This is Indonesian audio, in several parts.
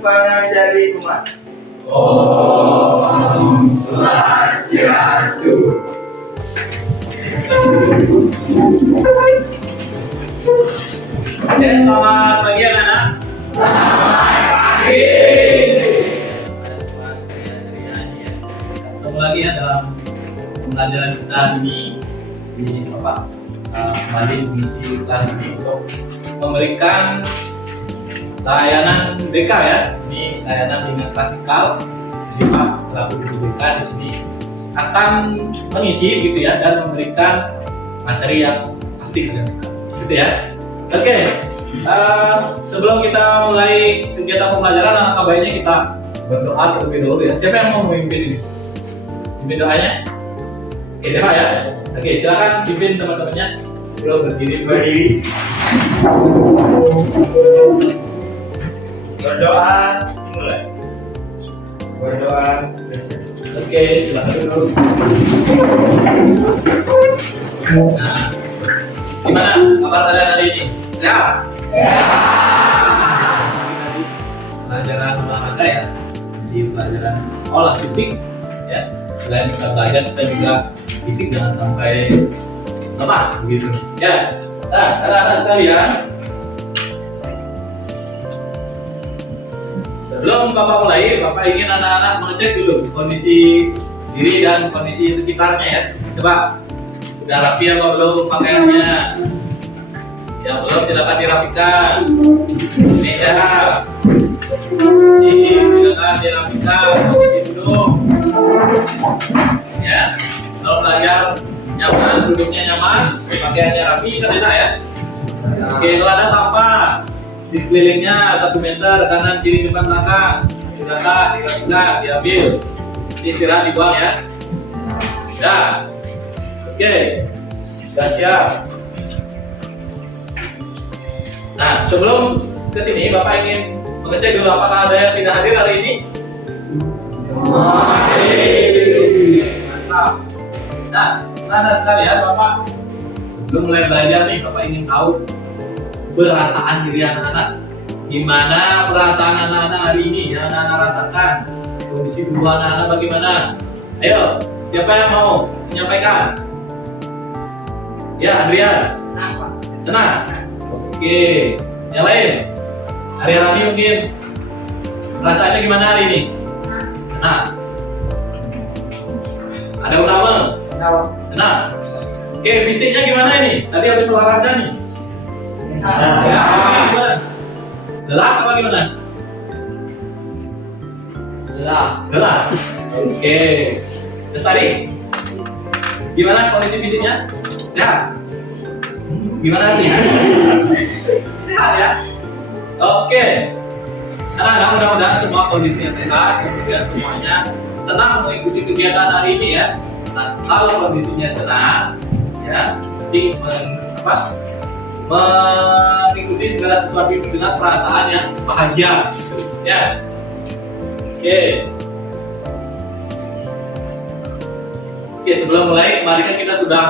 pangajali umat. Om Swastiastu. Oke, selamat pagi anak-anak. Selamat pagi. Ada semua ceria-ceria ini ya. Ketemu lagi ya dalam pembelajaran kita di apa? Kembali mengisi kelas ini untuk memberikan layanan BK ya. Ini layanan dengan klasikal. Jadi Pak selaku guru BK di sini akan mengisi gitu ya dan memberikan materi yang pasti kalian suka. Gitu ya. Oke. Sebelum kita mulai kegiatan pembelajaran, alangkah baiknya kita berdoa terlebih dahulu ya. Siapa yang mau memimpin ini? Pimpin doanya? Oke, doa ya. Oke, silakan pimpin teman-temannya. Beliau berdiri. Berdoa mulai. Berdoa. Oke, silakan dulu. Nah, gimana kabar kalian hari ini? Sehat? Pelajaran olahraga ya, di pelajaran olah fisik ya. Selain kita belajar, kita juga fisik jangan sampai lemah gitu ya. Nah, anak-anak sekalian, sebelum Bapak mulai, Bapak ingin anak-anak mengecek dulu kondisi diri dan kondisi sekitarnya ya. Coba, sudah rapi apa belum pakaiannya? Yang belum silakan dirapikan. Meja, silakan dirapikan. Posisi duduk. Ya, kalau belajar nyaman, duduknya nyaman, pakaiannya rapi kan enak ya. Oke, kalau ada sampah di sekelilingnya 1 meter kanan kiri depan belakang, silakan dirapikan, diambil. Istirahat dibuang ya. Dah. Oke, sudah siap. Nah, sebelum ke sini, Bapak ingin mengecek dulu apakah ada yang tidak hadir hari ini? Mantap. Nah, anak sekalian, Bapak sebelum mulai belajar nih, Bapak ingin tahu perasaan diri anak-anak. Gimana perasaan anak-anak hari ini yang anak-anak rasakan? Kondisi tubuh anak-anak bagaimana? Ayo, siapa yang mau menyampaikan? Ya, Adrian. Senang. Oke, yang lain. Hari Rani mungkin perasaannya gimana hari ini? Senang. Ada utama? Senang. Oke, fisiknya gimana ini? Tadi habis olahraga nih. Nah, ya, gimana? Lelah apa gimana? Lelah. Oke. Lestari. Gimana kondisi fisiknya? Sehat. Gimana nih? Sehat ya? Oke. Anak-anak mudah-mudahan semua kondisinya sehat, kemudian semuanya senang mengikuti kegiatan hari ini ya. Nah, kalau kondisinya senang, ya, jadi mengikuti segala sesuatu itu dengan perasaan yang bahagia, gitu, ya. Oke. Oke, sebelum mulai, kemarin kan kita sudah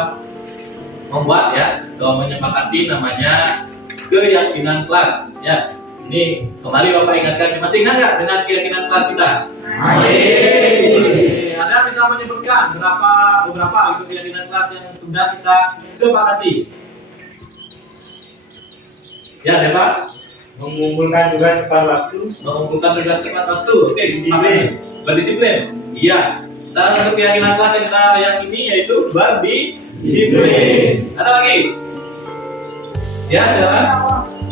membuat ya, doa menyepakati namanya keyakinan kelas ya. Ini kembali Bapak ingatkan, masih ingat nggak dengan keyakinan kelas kita? Masih. Ada bisa menyebutkan beberapa itu keyakinan kelas yang sudah kita sepakati? Ya, deh Pak. Mengumpulkan tugas tepat waktu. Mengumpulkan tugas tepat waktu. Oke, disiplin. Berdisiplin. Iya. Salah satu keyakinan kelas yang kita yakini yaitu berdisiplin. Ada lagi? Ya, silakan.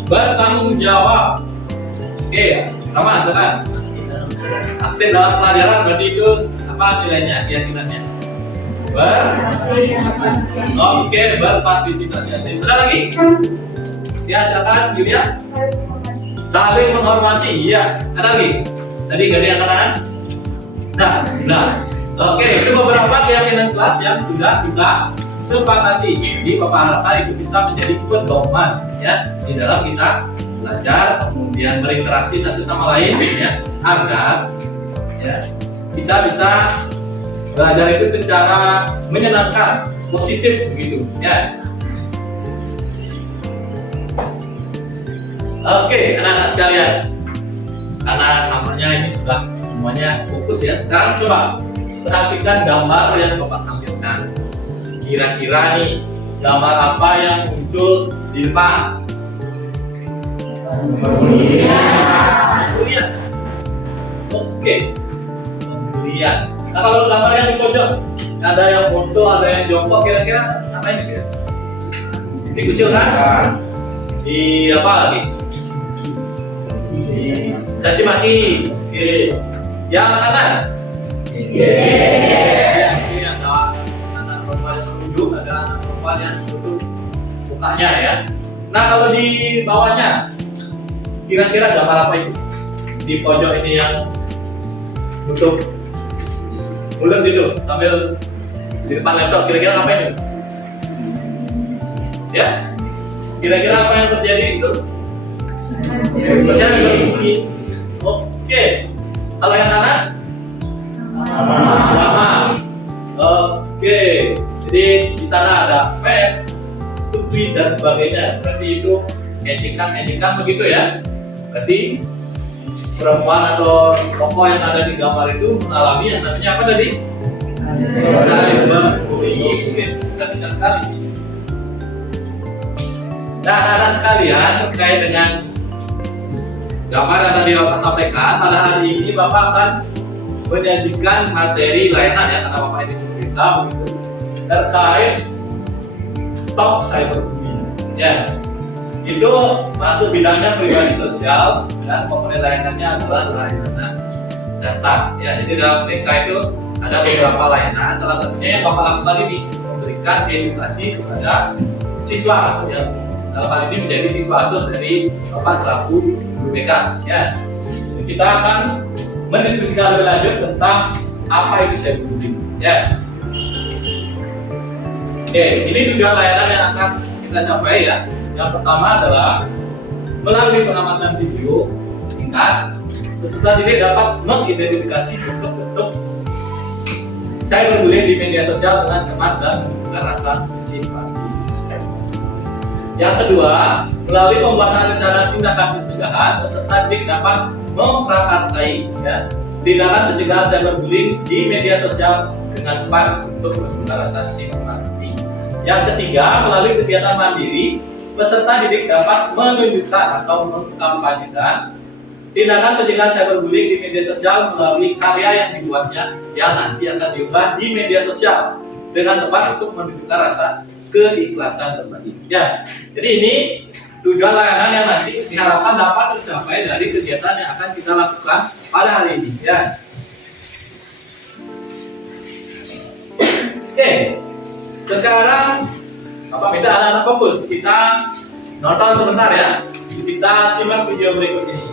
Bertanggung jawab. Oke, Rama, silakan. Aktif dalam pelajaran, berarti itu apa nilainya, keyakinannya? Oke, berpartisipasi aktif. Ada lagi? Ya, silakan, Julia. Saling menghormati. Iya. Ada lagi? Tadi gak ada yang kenalan? Nah. Oke, itu beberapa keyakinan kelas yang sudah kita sepakati. Jadi Bapak harapkan itu bisa menjadi pedoman ya di dalam kita belajar, kemudian berinteraksi satu sama lain ya, agar ya kita bisa belajar itu secara menyenangkan, positif begitu ya. Oke, anak-anak sekalian. karena namanya ini sudah semuanya fokus ya. Sekarang coba perhatikan gambar yang Bapak tampilkan. Kira-kira nih gambar apa yang muncul di depan? Kemudian, oke, kemudian. Nah kalau gambar yang di pojok, ada yang foto, ada yang jongkok, kira-kira apa yang bisa? Dikucilkan? Di apa lagi? Di caci maki. Oke. Yang kanan? Oke, ada anak perempuan yang duduk, ada anak perempuan yang tutup mukanya ya. Nah kalau di bawahnya, kira-kira gambar apa itu? Di pojok ini yang tutup mulut gitu, sambil di depan laptop, kira-kira apa itu? Ya, kira-kira apa yang terjadi itu? Mesin berbunyi. Oke, kalau yang kanan? Sama. Oke, jadi di sana ada fan, stupid dan sebagainya. Berarti itu ejekan begitu ya. Berarti perempuan atau tokoh yang ada di gambar itu mengalami yang namanya apa tadi? Cyberbullying. Oke, kita bisa sekali. Nah, anak-anak sekalian, terkait dengan gambar yang tadi Bapak sampaikan, pada hari ini Bapak akan menyajikan materi layanan ya, karena Bapak ini berita begitu terkait stop cyberbullying. Ya, itu masuk bidangnya pribadi sosial dan komponen layanannya adalah layanan dasar. Ya, jadi dalam PK itu ada beberapa layanan. Salah satunya yang Bapak lakukan ini memberikan edukasi kepada siswa yang dalam hal ini menjadi siswa asuh dari Bapak selaku guru BK. Ya, kita akan mendiskusikan lebih lanjut tentang apa itu cyberbullying. Ya, oke, ini juga layanan yang akan kita capai ya. Yang pertama adalah melalui pengamatan video singkat, peserta didik dapat mengidentifikasi bentuk-bentuk cyberbullying di media sosial dengan cermat dan menunjukkan rasa simpati. Yang kedua, melalui pembuatan rencana tindakan pencegahan, peserta didik dapat memprakarsai ya, tindakan pencegahan cyberbullying di media sosial dengan tepat untuk menunjukkan rasa simpati. Yang ketiga, melalui kegiatan mandiri, peserta didik dapat menunjukkan atau mengkampanyekan tindakan pencegahan cyberbullying di media sosial melalui karya yang dibuatnya yang nanti akan diunggah di media sosial dengan tepat untuk menunjukkan rasa keikhlasan berbagi. Ya, jadi ini tujuan layanan yang nanti diharapkan dapat tercapai dari kegiatan yang akan kita lakukan pada hari ini. Ya. Oke, sekarang Bapak minta anak-anak fokus. Kita nonton sebentar ya. Kita simak video berikut ini.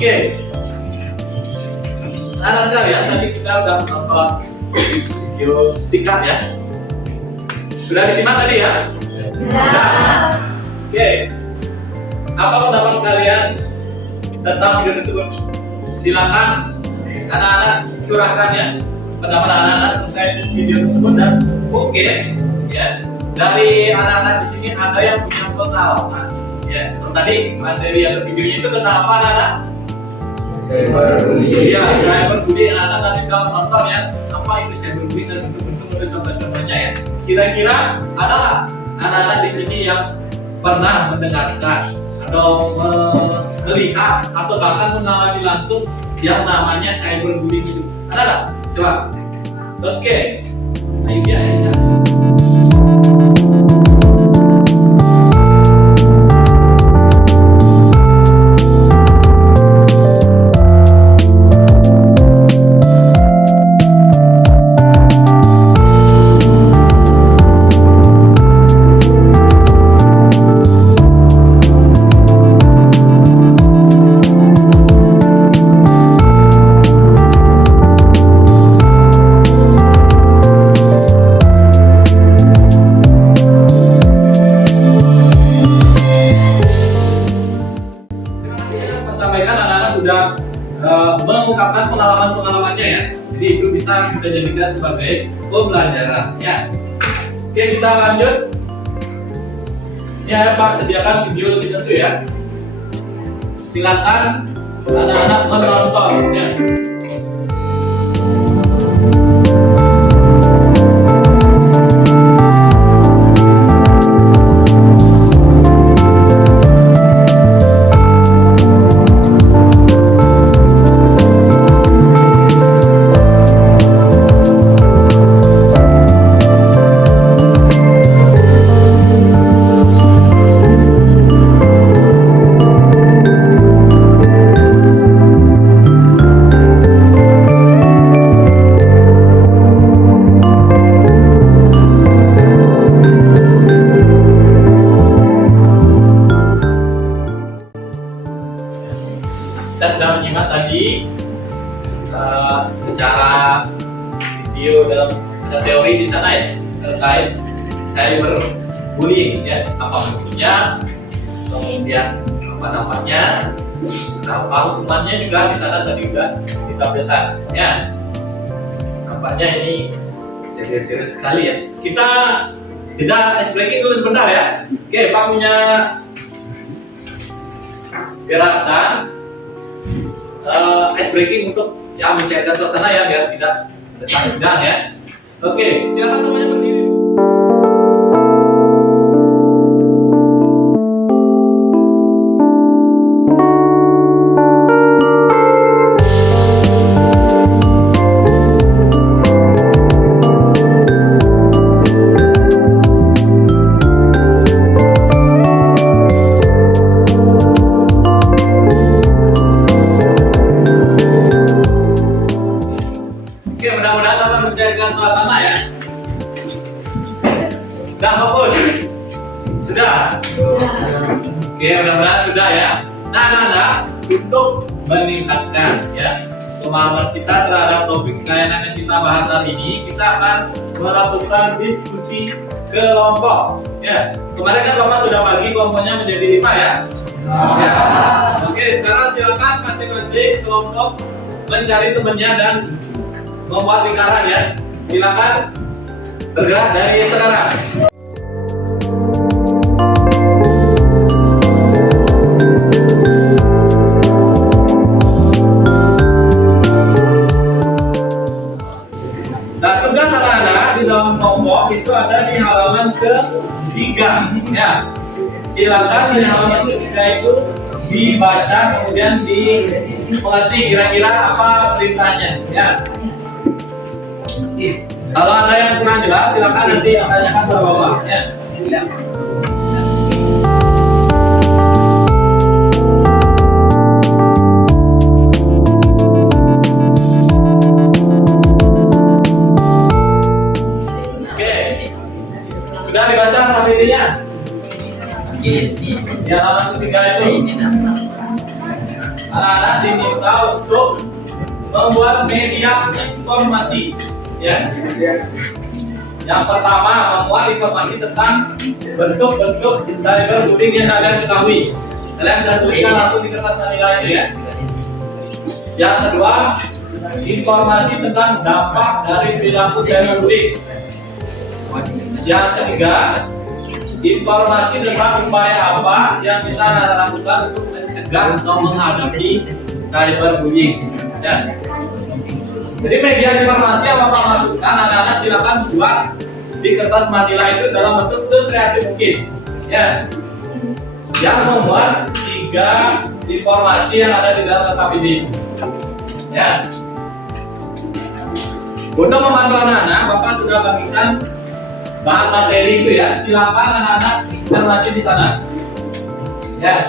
Oke, anak sekalian, tadi kita udah menonton video singkat ya. Sudah disimak tadi ya? Sudah. Oke, apa pendapat kalian tentang video tersebut? Silakan anak-anak curahkan ya pendapat anak-anak terkait video tersebut, dan mungkin ya dari anak-anak di sini ada yang punya pengalaman. Ya, tadi materi atau videonya itu tentang apa anak-anak? Cyberbullying. Iya, cyberbullying. Anak-anak tadi kalau nonton ya, apa itu cyberbullying dan bentuk-bentuk dan contoh-contohnya ya. Kira-kira ada nggak anak-anak di sini yang pernah mendengarkan atau melihat atau bahkan mengalami langsung yang namanya cyberbullying itu? Ada nggak? Coba. Oke. Ayo ya, Aisyah. kita jadikan sebagai pembelajaran ya. Oke, kita lanjut. Ya Pak, sediakan video lebih satu ya. Silakan anak-anak menonton ya. Kita sudah menyimak tadi secara video dalam teori di sana ya terkait cyberbullying ya, apa bentuknya, kemudian apa dampaknya, apa hukumannya juga di sana tadi sudah ditampilkan ya. Nampaknya ini serius-serius sekali ya. Kita ice breaking dulu sebentar ya. Oke, Pak punya gerakan ice breaking untuk ya mencairkan suasana ya biar tidak tegang ya. Oke, silakan semuanya berdiri. Oke, mudah-mudahan dapat mencairkan suasana ya. Sudah fokus? Sudah? Oke, mudah-mudahan sudah ya. Nah, anak-anak, untuk meningkatkan ya pemahaman kita terhadap topik layanan yang kita bahas hari ini, kita akan melakukan diskusi kelompok. Ya, kemarin kan Bapak sudah bagi kelompoknya menjadi 5 ya. Ya. Oke, sekarang silakan masing-masing kelompok mencari temannya dan membuat lingkaran ya. Silakan bergerak dari sekarang. Nah, tugas anak-anak di dalam kelompok itu ada di halaman ke-3 ya. Silakan di halaman ke-3 itu dibaca kemudian dimengerti kira-kira apa perintahnya ya. Kalau ada yang kurang jelas silakan nanti tanyakan ke Bapak ya. Oke, sudah dibaca materinya? Ya, halaman ke-3 itu anak-anak diminta untuk membuat media informasi ya. Yang pertama, membuat informasi tentang bentuk-bentuk cyberbullying yang kalian ketahui. Kalian bisa tuliskan langsung di kertas manila itu ya. Yang kedua, informasi tentang dampak dari perilaku cyberbullying. Yang ketiga, informasi tentang upaya apa yang bisa Anda lakukan untuk mencegah atau menghadapi cyberbullying. Ya. Jadi media informasi yang Bapak masukkan, anak-anak silakan buat di kertas manila itu dalam bentuk sekreatif mungkin. Ya. Yang membuat 3 informasi yang ada di dalam kertas ini. Ya. Untuk membantu anak-anak, Bapak sudah bagikan bahan materi itu ya. Silakan anak-anak cermati di sana. Ya.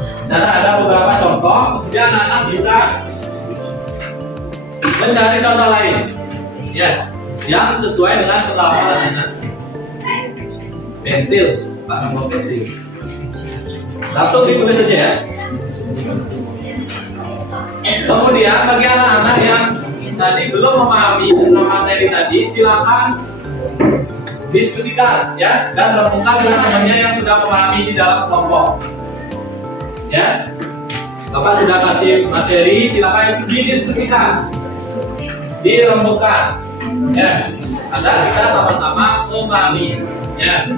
Di sana ada beberapa contoh, kemudian anak-anak bisa mencari contoh lain ya yang sesuai dengan pengalaman anak. Pensil, Pak, nomor pensil langsung ditulis saja ya. Kemudian bagi anak-anak yang tadi belum memahami tentang materi tadi, silakan diskusikan ya dan bertemu dengan temannya yang sudah memahami di dalam kelompok ya. Bapak sudah kasih materi, silakan didiskusikan. dirembukan. Ya, agar kita sama-sama memahami. Ya.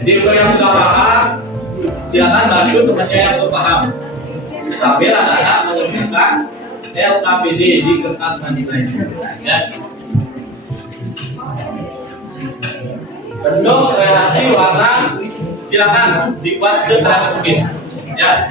Jadi untuk yang sudah paham, silakan bantu temannya yang belum paham. Sambil anak-anak mengerjakan LKPD di kertas mandikan. Ya. Bentuk relasi warna silakan dibuat sederhana mungkin. Ya.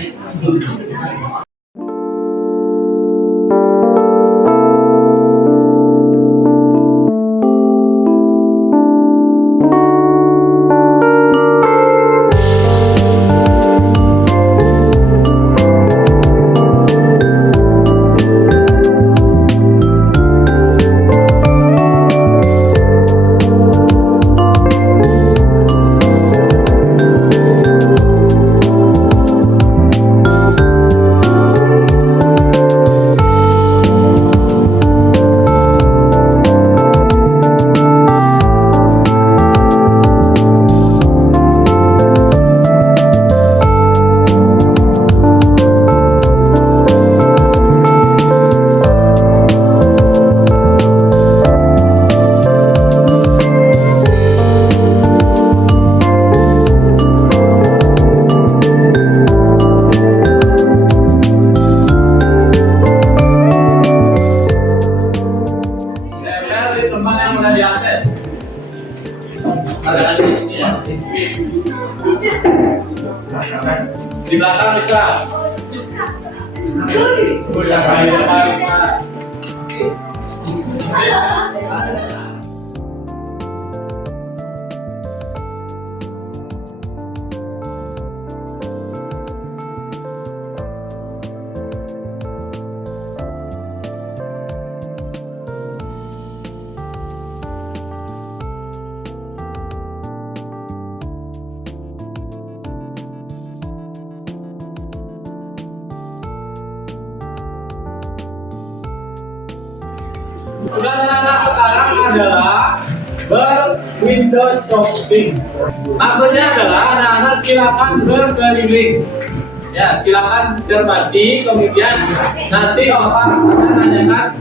Di belakang bisa. Udah kaya. Tugas anak-anak sekarang adalah ber-window shopping. Maksudnya adalah anak-anak silakan berkeliling. Ya, silakan cermati, kemudian nanti Bapak akan nanyakan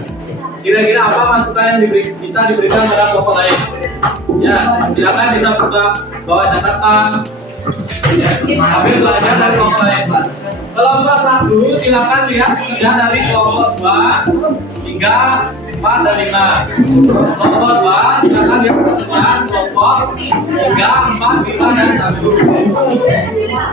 kira-kira apa masukan yang bisa diberikan pada kelompok lain. Ya, silakan bisa bawa catatan. Ya, ambil pelajaran dari kelompok lain. Kelompok 1 silakan lihat sudah dari kelompok 2, 3, 4 dan 5. Kelompok 2 silakan lihat pertemuan kelompok 3, 4, 5 dan 1.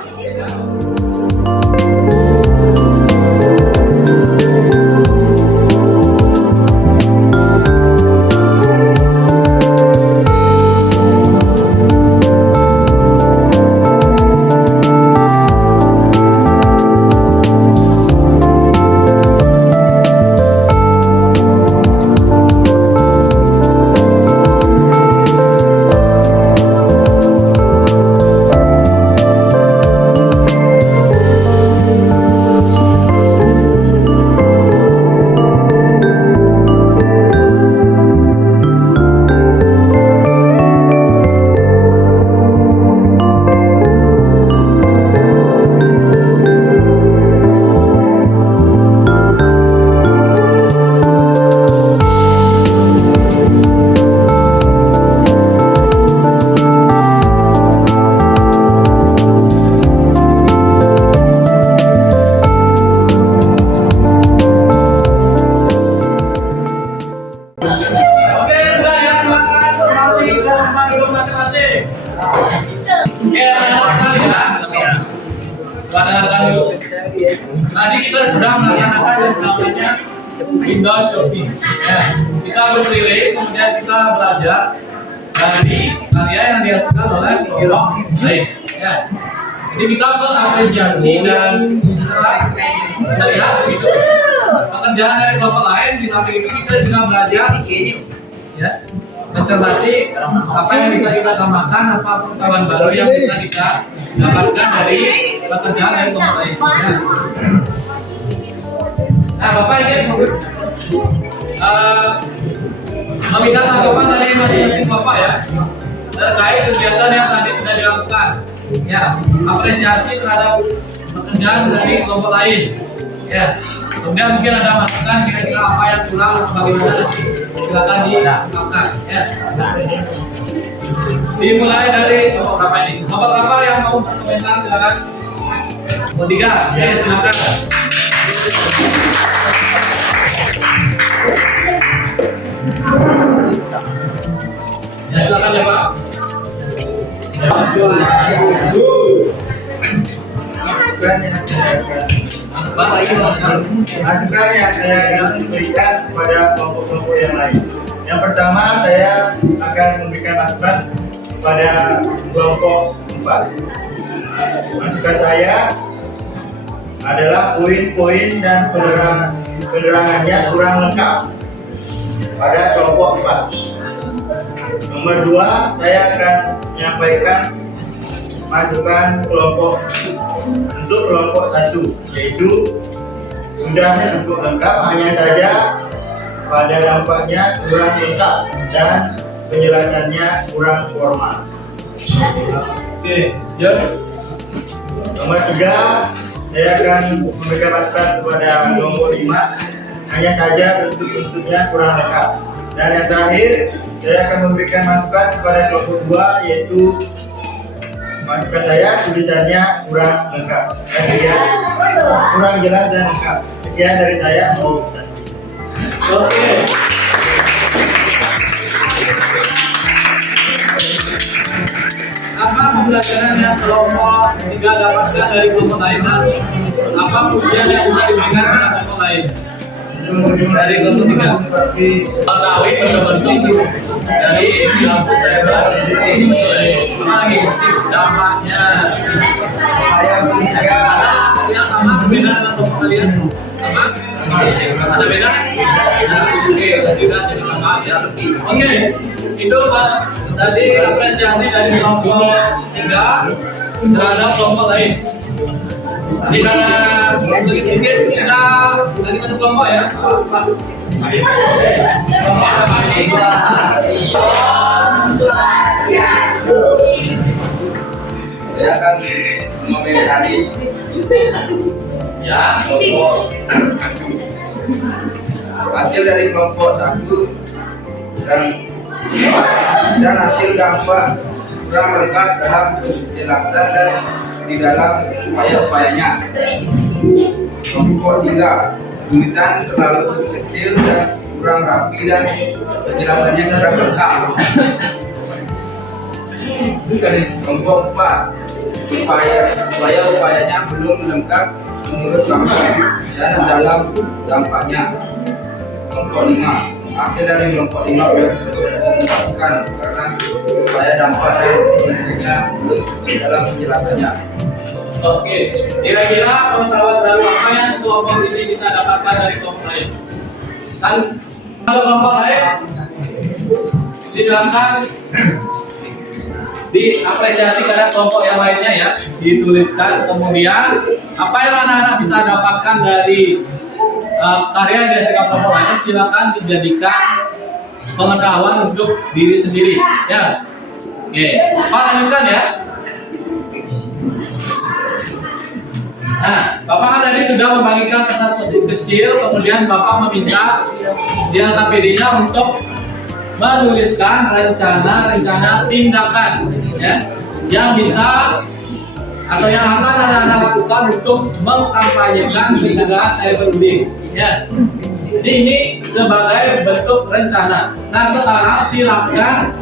Tadi kita sudah melaksanakan yang namanya window shopping. Ya, kita berkeliling, kemudian kita belajar dari karya yang dihasilkan oleh kelompok lain. Ya, jadi kita mengapresiasi dan kita lihat itu pekerjaan dari kelompok lain. Di samping itu kita juga belajar, ya, mencermati apa yang bisa kita tambahkan, apa pengetahuan baru yang bisa kita dapatkan dari pekerjaan dari kelompok lain. Ya. Nah, Bapak ingin meminta tanggapan dari masing-masing Bapak ya terkait kegiatan yang tadi sudah dilakukan. Ya, apresiasi terhadap pekerjaan dari kelompok lain. Ya, Kemudian mungkin ada masukan kira-kira apa yang kurang, bagaimana? Silakan diungkapkan. Ya. Dimulai dari kelompok berapa ini? Kelompok berapa yang mau berkomentar? Silakan. Kelompok 3. Oke, silakan. Ya, silakan ya Pak. Masukan yang saya akan berikan kepada kelompok-kelompok yang lain. Yang pertama, saya akan memberikan masukan pada kelompok 4. Masukan saya adalah poin-poin dan penerangannya kurang lengkap pada kelompok 4. Nomor 2, saya akan menyampaikan masukan untuk kelompok 1, yaitu sudah cukup lengkap, hanya saja pada dampaknya kurang lengkap dan penjelasannya kurang formal. Oke, John. Nomor 3, saya akan memberikan masukan kepada kelompok 5, hanya saja bentuk-bentuknya kurang lengkap. Dan yang terakhir, saya akan memberikan masukan kepada kelompok 2, yaitu masukan saya tulisannya kurang lengkap. Kurang jelas dan lengkap. Sekian dari saya. Oke. Apa pembelajaran yang kelompok 3 dapatkan dari kelompok lain? Apa pujian yang bisa diberikan pada kelompok lain? Dari kelompok 3. Tahu benar-benar dari lampu cyber apa lagi dampaknya yang sama berbeda dengan kelompok kalian sama ada beda oke beda jadi dampak ya oke itu Pak tadi apresiasi dari kelompok 3 terhadap kelompok lain. Kita lebih sedikit kita lagi satu kelompok ya Pak. Kelompok apa ini? Saya akan mengomentari ya kelompok 1. Hasil dari kelompok 1 dan hasil dampak kurang lengkap dalam penjelasan dan di dalam upaya-upayanya. Kelompok 3, tulisan terlalu kecil dan kurang rapi dan penjelasannya kurang lengkap. Kelompok 4, upaya-upayanya belum lengkap menurut kami dan dalam dampaknya. Kelompok 5, hasil dari kelompok 5 belum memuaskan karena upaya dampak dan bentuknya belum dalam penjelasannya. Oke, kira-kira pengetahuan baru apa yang kelompok ini bisa dapatkan dari kelompok lain? Kan kalau kelompok lain silakan diapresiasi karena kelompok yang lainnya ya, dituliskan. Kemudian apa yang anak-anak bisa dapatkan dari karya yang dihasilkan kelompok lain, silakan dijadikan pengetahuan untuk diri sendiri ya. Oke, Pak lanjutkan ya. Nah, Bapak kan tadi sudah membagikan kertas kecil, kemudian Bapak meminta di LKPD-nya untuk menuliskan rencana tindakan ya, yang bisa atau yang akan anak-anak lakukan untuk mengkampanyekan pencegahan cyberbullying ya. Jadi ini sebagai bentuk rencana. Nah sekarang silakan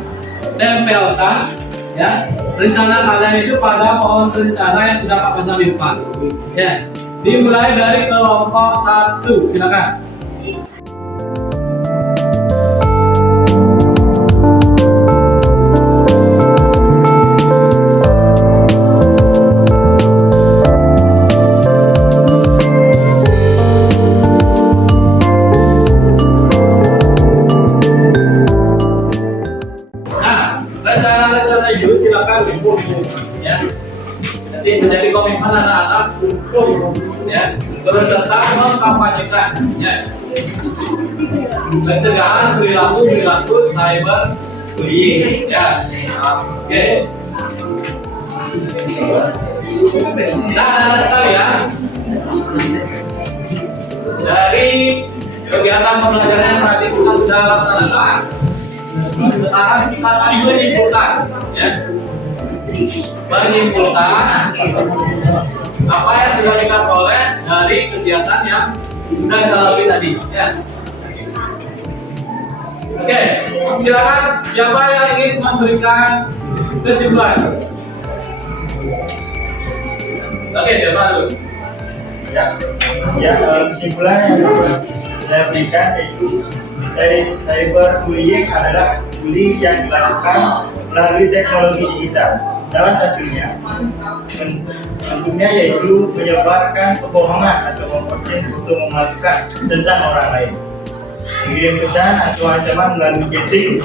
tempelkan ya rencana kalian itu pada pohon rencana yang sudah Pak pasang di depan ya. Dimulai dari kelompok 1, silakan. Ya, jadi menjadi komitmen anak-anak untuk ya bertetap mengkampanyekan ya pencegahan perilaku cyberbullying ya. Oke. Nah, anak sekalian, dari kegiatan pembelajaran yang tadi kita sudah laksanakan, sekarang kita akan menyimpulkan, ya. Menyimpulkan apa yang sudah kita peroleh dari kegiatan yang sudah kita lalui tadi, ya. Oke, silakan siapa yang ingin memberikan kesimpulan? Oke, siapa dulu? Kesimpulan yang dapat saya berikan yaitu cyberbullying adalah bullying yang dilakukan melalui teknologi digital. Salah satunya tentunya yaitu menyebarkan kebohongan atau memposting untuk memalukan tentang orang lain, mengirim pesan atau ancaman melalui chatting,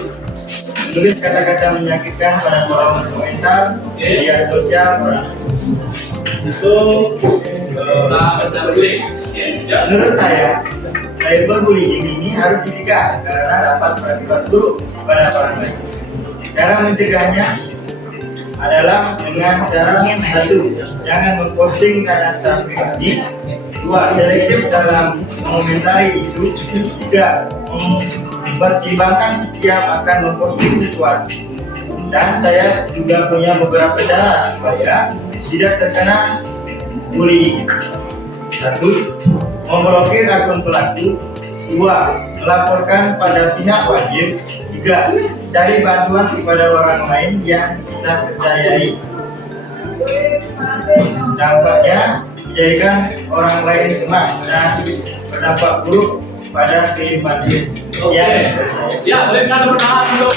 menulis kata-kata menyakitkan pada kolom komentar media sosial orang. Itu menurut saya cyberbullying ini harus dicegah karena dapat berakibat buruk pada orang lain. Cara mencegahnya adalah dengan cara: 1. Jangan memposting data pribadi. 2. Selektif dalam mengomentari isu. 3. Mempertimbangkan setiap akan memposting sesuatu. Dan saya juga punya beberapa cara supaya tidak terkena bullying. 1. Memblokir akun pelaku. 2. Melaporkan pada pihak wajib. 3. Cari bantuan kepada orang lain yang kita percayai. Dampaknya menjadikan orang lain cemas dan berdampak buruk pada kehidupan dia. Oke. Ya, berikan tepuk tangan dulu.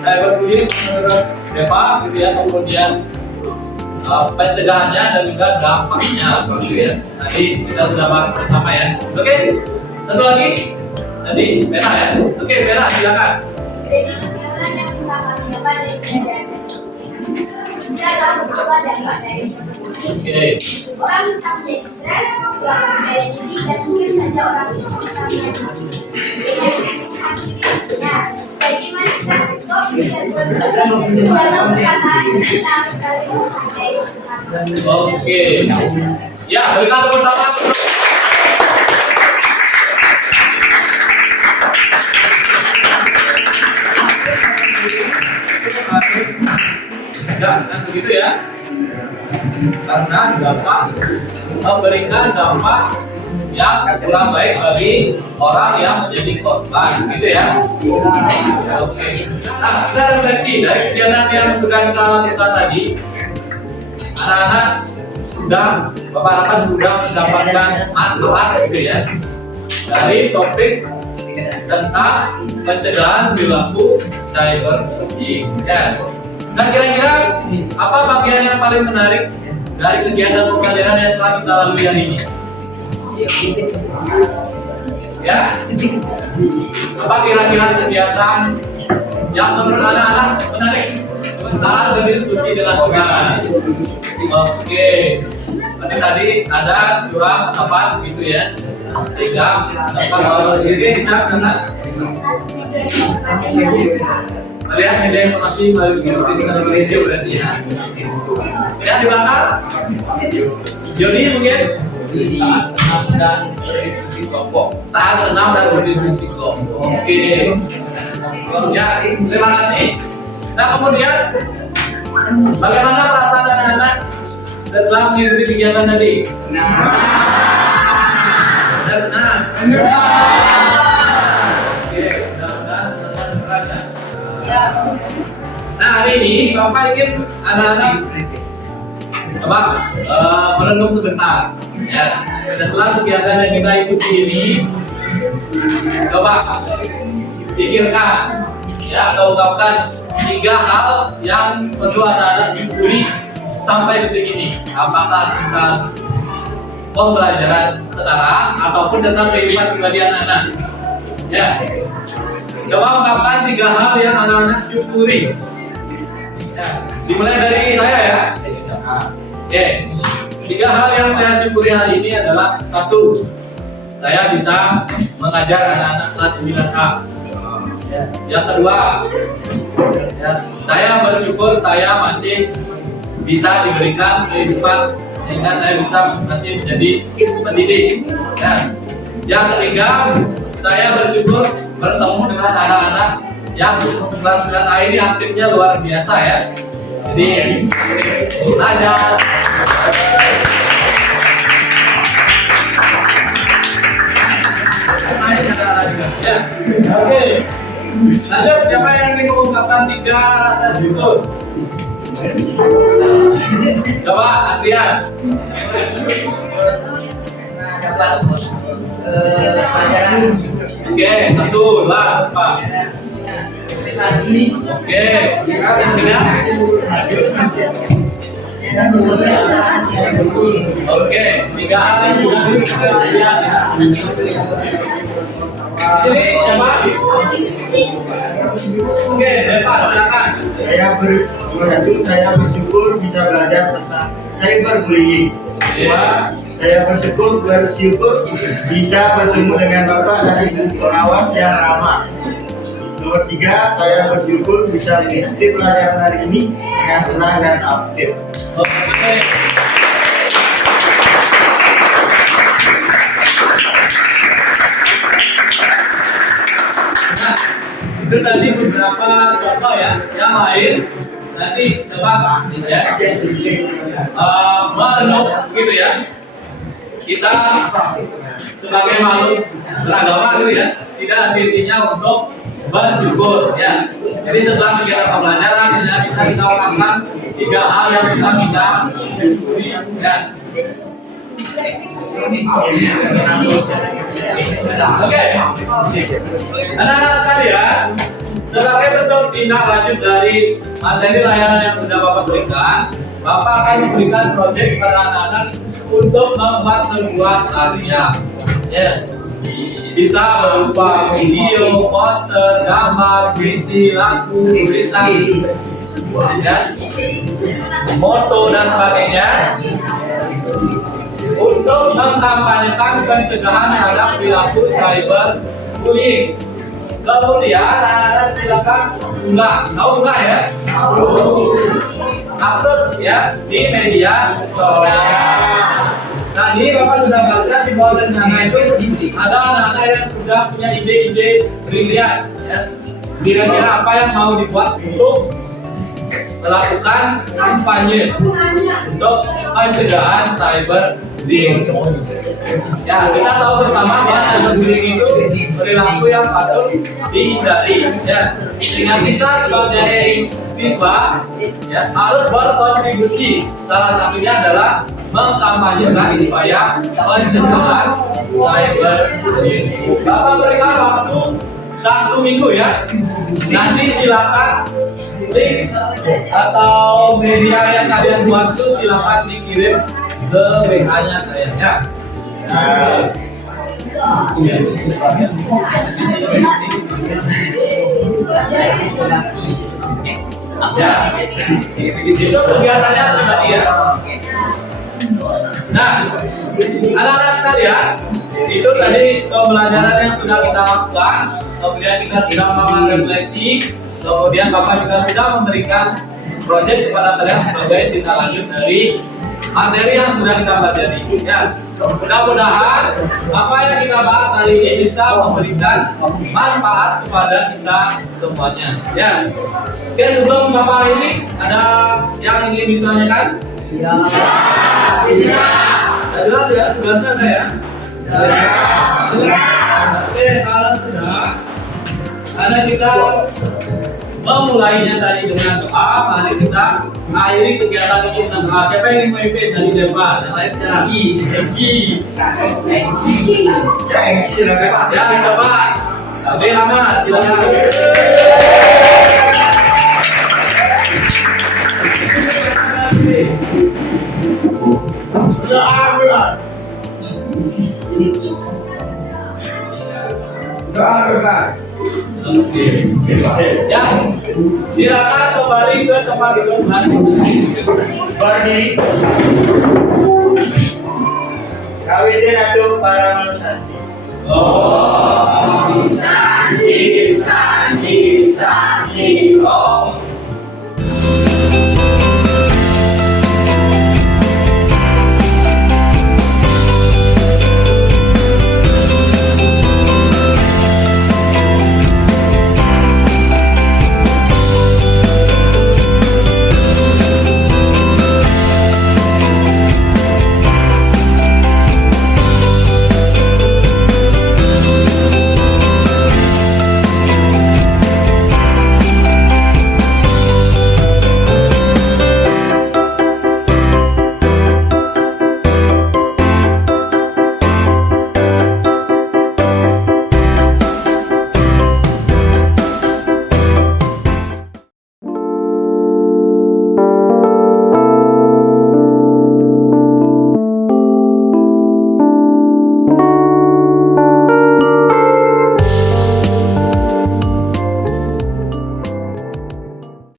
Cyberbullying menurut Depa gitu ya, kemudian pencegahannya dan juga dampaknya gitu ya. Tadi kita sudah bahas bersama ya. Oke, satu lagi tadi Bella ya. Oke, Bella silakan. Oke. Orang bisa menjadi stres, kurang percaya diri, dan mungkin saja orang itu bisa menyakiti. Bagaimana kita stop dan dalam perkataan kita sekali menghargai. Oke. Ya, berikan tepuk tangan. Ya, kan begitu ya. Karena dapat memberikan dampak yang kurang baik bagi orang yang menjadi korban, gitu ya. Oke. Nah, kita refleksi dari kegiatan yang sudah kita lakukan tadi. Anak-anak sudah, Bapak-bapak sudah mendapatkan manfaat, gitu ya, dari topik tentang pencegahan perilaku cyberbullying. Ya. Nah, kira-kira apa bagian yang paling menarik dari kegiatan pembelajaran yang telah kita lalui hari ini? Ya, apa kira-kira kegiatan yang menurut anak-anak menarik saat berdiskusi dengan saudara? Oke, tadi ada curang pendapat gitu ya, sehingga dapat jadi dicap dengan melihat media informasi melalui Indonesia berarti ya. Yang di belakang, Jody mungkin saat senam dan berdiskusi kelompok. Saat senam dan berdiskusi kelompok. Oke. Ya, terima kasih. Nah, kemudian bagaimana perasaan anak-anak setelah mengikuti kegiatan tadi? Senang. Oke, mudah-mudahan senang berada. Nah, hari ini Bapak ingin anak-anak merenung sebentar. Ya, setelah kegiatan yang kita ikuti ini, coba pikirkan, ya, atau ungkapkan 3 hal yang perlu anak-anak syukuri sampai detik ini. Apakah tentang pembelajaran sekarang ataupun tentang kehidupan pribadi anak-anak. Ya, coba ungkapkan 3 hal yang anak-anak syukuri. Ya, dimulai dari saya ya. Oke, 3 hal yang saya syukuri hari ini adalah: 1, saya bisa mengajar anak-anak kelas 9A. Yang kedua, Ya, saya bersyukur saya masih bisa diberikan kehidupan sehingga saya bisa masih menjadi pendidik. Ya. Yang ketiga, saya bersyukur bertemu dengan anak-anak yang kelas 9A ini aktifnya luar biasa ya. Jadi ada ya. Oke. Lanjut, siapa yang ingin mengungkapkan 3 rasa syukur? Coba Adrian. Oke, 1, 2, 3. Oke, yang ketiga. Oke, 3 lagi ya. Sini siapa? Oke, Depan silakan. Saya bersyukur bisa belajar tentang cyberbullying. Kedua, saya bersyukur bisa bertemu dengan Bapak dan Ibu pengawas yang ramah. Nomor 3, saya bersyukur bisa mengikuti pelajaran hari ini dengan senang dan aktif. Oke. Nah, itu tadi beberapa contoh ya. Yang lain nanti coba ya. Merenung gitu ya. Kita sebagai makhluk beragama gitu ya, tidak intinya untuk bersyukur ya. Jadi setelah kegiatan pembelajaran ya, bisa kita lakukan 3 hal yang bisa kita syukuri ya. Oke, anak-anak sekalian, sebagai bentuk tindak lanjut dari materi layanan yang sudah Bapak berikan, Bapak akan memberikan proyek kepada anak-anak untuk membuat sebuah karya. Ya. Bisa berupa video, poster, gambar, puisi, lagu, tulisan, ya, moto dan sebagainya, untuk mengkampanyekan pencegahan terhadap perilaku cyberbullying. Kemudian anak-anak silakan tahu ya? Upload ya di media sosial. Nah, ini Bapak sudah baca di bawah rencana itu ada anak-anak yang sudah punya ide-ide brilian ya. Kira-kira apa yang mau dibuat untuk melakukan kampanye untuk pencegahan cyberbullying. Ya, kita tahu bersama bahwa cyberbullying itu perilaku yang patut dihindari ya. Sehingga kita sebagai siswa ya harus berkontribusi. Salah satunya adalah mengkampanyekan upaya pencegahan cyberbullying. Bapak berikan waktu 1 minggu ya. Nanti silakan link atau media yang kalian buat itu silakan dikirim ke WA-nya saya ya. Ya, itu kegiatannya tadi ya. Nah, anak-anak sekalian, itu tadi pembelajaran yang sudah kita lakukan. Kemudian kita sudah melakukan refleksi. Kemudian Bapak juga sudah memberikan proyek kepada kalian sebagai tindak lanjut dari materi yang sudah kita pelajari. Ya, mudah-mudahan apa yang kita bahas hari ini bisa memberikan manfaat kepada kita semuanya. Ya, oke, sebelum Bapak akhiri, ada yang ingin ditanyakan? Ya. Sudah jelas ya, tugasnya ada ya? Oke, kalau sudah, karena kita memulainya tadi dengan doa, mari kita akhiri kegiatan ini dengan doa. Siapa yang ingin memimpin dari depan? Yang lain sekarang. Ya, coba. Oke, Rama, silakan. Doa. Oke. Ya, silakan kembali ke tempat duduk masing-masing. Berdiri. Kawitin aduk para manusia. Oh, insan, insani, om